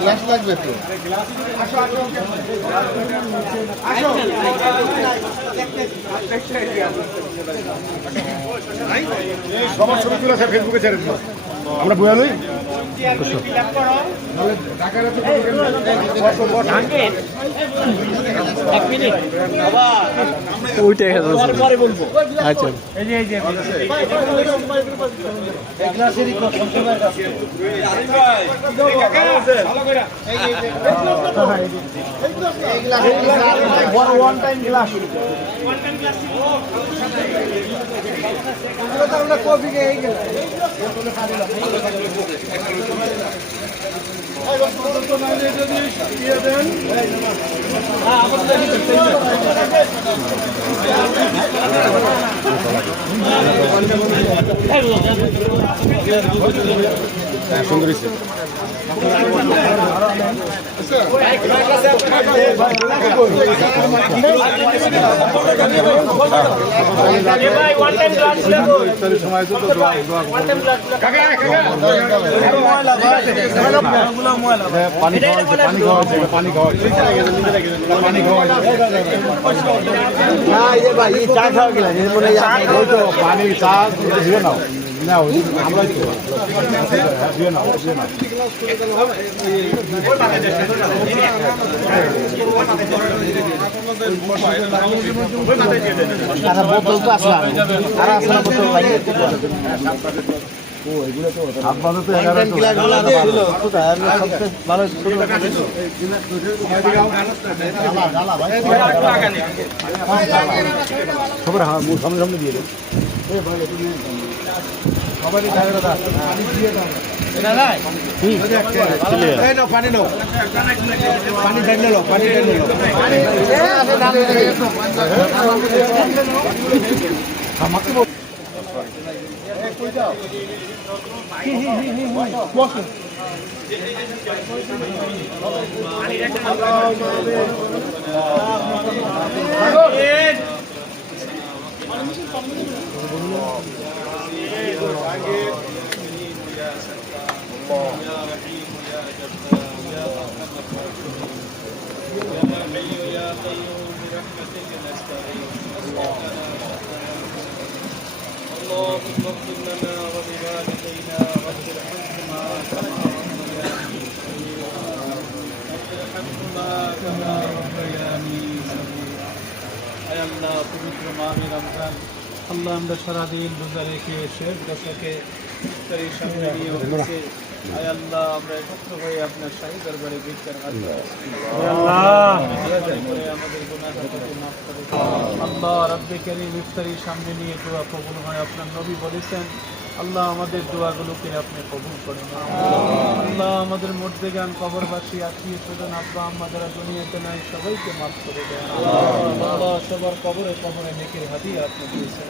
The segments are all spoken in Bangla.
গ্লাস লাগবে তো। সবার ছবি তুলে আছে ফেসবুকে ছেড়ে দিল। আমরা বয়া লই ওইটাই আচ্ছা সুন্দর পানি চা ধীরে নাও না আমরা ধীরে নাও বোতল তো আসলাম আর আসলাম বোতল সামনে সামনে দিয়ে দেন পানি নাও পানি ঢেলে নাও পানি ঢেলে اللهم اغفر لنا ولوالدينا رب ارحمهما كما ربياني صغيرا اي الله পবিত্র মাহে রমজান আল্লাহ আমরা সারা দিন রোজা রেখে শেষ দশকে ইফতারের সামনে নিয়ে বসে আয় আল্লাহ আমরা একত্র হয়ে আপনার শাহী দরবারে ভিক্ষার হাত আমাদের গুনাহকে মাফ করে আল্লাহ রাব্বে কারীম ইফতারের সামনে নিয়ে দোয়া কবুল হয় আপনার নবী বলেছেন আল্লাহ আমাদের দোয়াগুলোকে আপনি কবুল করেন আল্লাহ আমাদের মুর্দেগান কবরবাসী আত্মীয় স্বজন আব্বা আম্মা যারা দুনিয়াতে নাই সবাইকে মাফ করে দেন আল্লাহ সবার কবরে কবরে নেকির হাদিয়া আপনি দিয়েছেন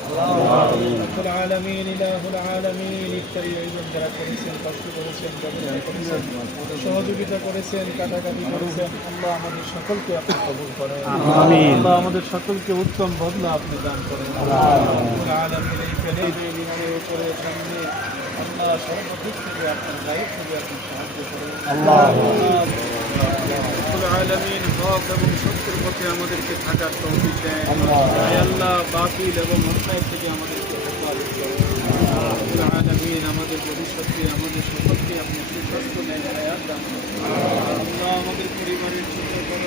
রব্বুল আলামিন ইলাহুল আলামিন ইফতারি আয়োজন যারা করেছেন কষ্ট করেছেন সহযোগিতা করেছেন কাটাকাটি করেছেন আল্লাহ আমাদের সকলকে আপনি কবুল করেন আল্লাহ আমাদের সকলকে উত্তম বদলা আপনি দান করেন রব্বুল আলামিন এই কালিমে ইমানের উপরে সামনে আল্লাহ সর্বদিক থেকে আপনার গায়েব থেকে আপনি সাহায্য করেন রব্বুল আলামিন হক এবং সত্যের পথে আমাদেরকে থাকার তৌফিক দেন আল্লাহ বাতিল এবং অন্যায় থেকে আমাদেরকে হেফাজত করেন রব্বুল আলামিন আমাদের ভবিষ্যৎকে আমাদের সকলকে আপনি সুস্বাস্থ্য নেন হায়াত দান করেন আল্লাহ আমাদের পরিবারের ছোট বড়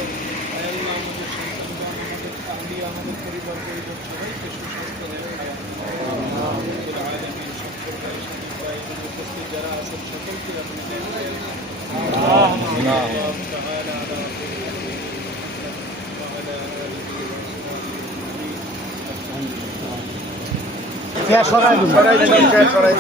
আল্লাহ আমাদের সন্তানগণ আমাদের ফ্যামিলি আমাদের পরিবার পরিজন সবাইকে সুস্বাস্থ্য নেন হায়াত রব্বুল আলামিন সকল উপস্থিত যারা আছেন সকলকে আপনি নেন সরাই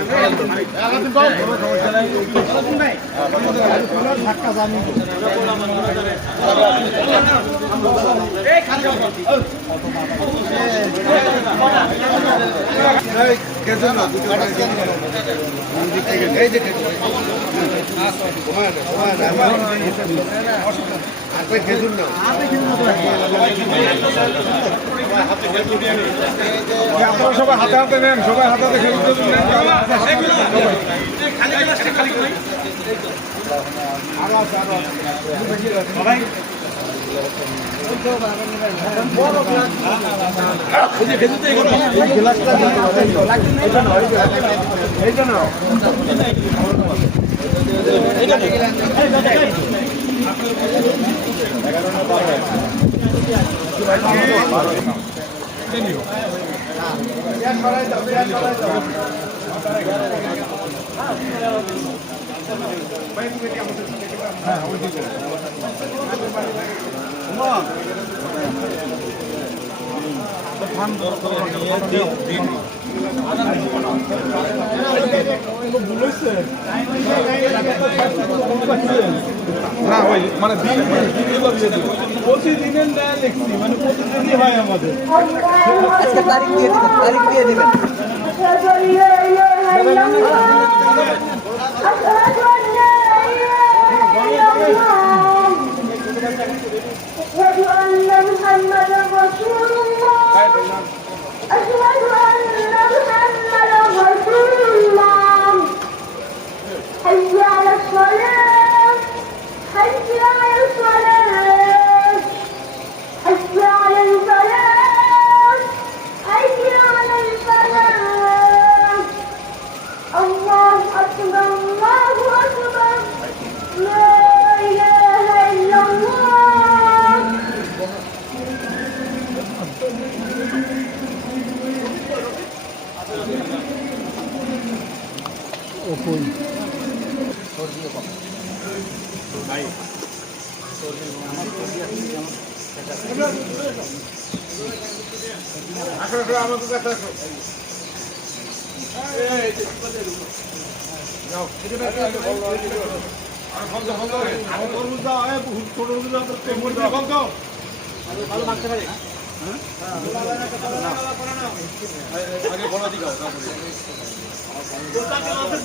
এই খেজুর না, দুটো এই যে খেজুর। আপনি খেজুর নাও। আপনারা সবাই হাতে হাতে নেন, সবাই হাতে হাতে খেজুর টেজুর নেন। আরো আছে, আরো আছে। সবাই না ওই মানে প্রতিদিনের নেয় লিখছি, মানে প্রতিদিনই হয় আমাদের। আজকে তারিখ দিয়ে দিবেন أشهد أن محمدا رسول الله أشهد أن محمدا رسول الله حي على الصلاة حي على الصلاة حي على الفلاح حي على الفلاح الله أكبر الله أكبر لا إله إلا الله আসলে আমাদের কাছে আসো। যাও, এদিকে একটা আছে, বল, এদিকে বল। আর ফোন দাও, ফোন দাও। আমার তরমুজ দাও, ছোট তরমুজ দাও, তরমুজ দাও, ফোন দাও। আগে বলা দিও, তারপরে আমাদের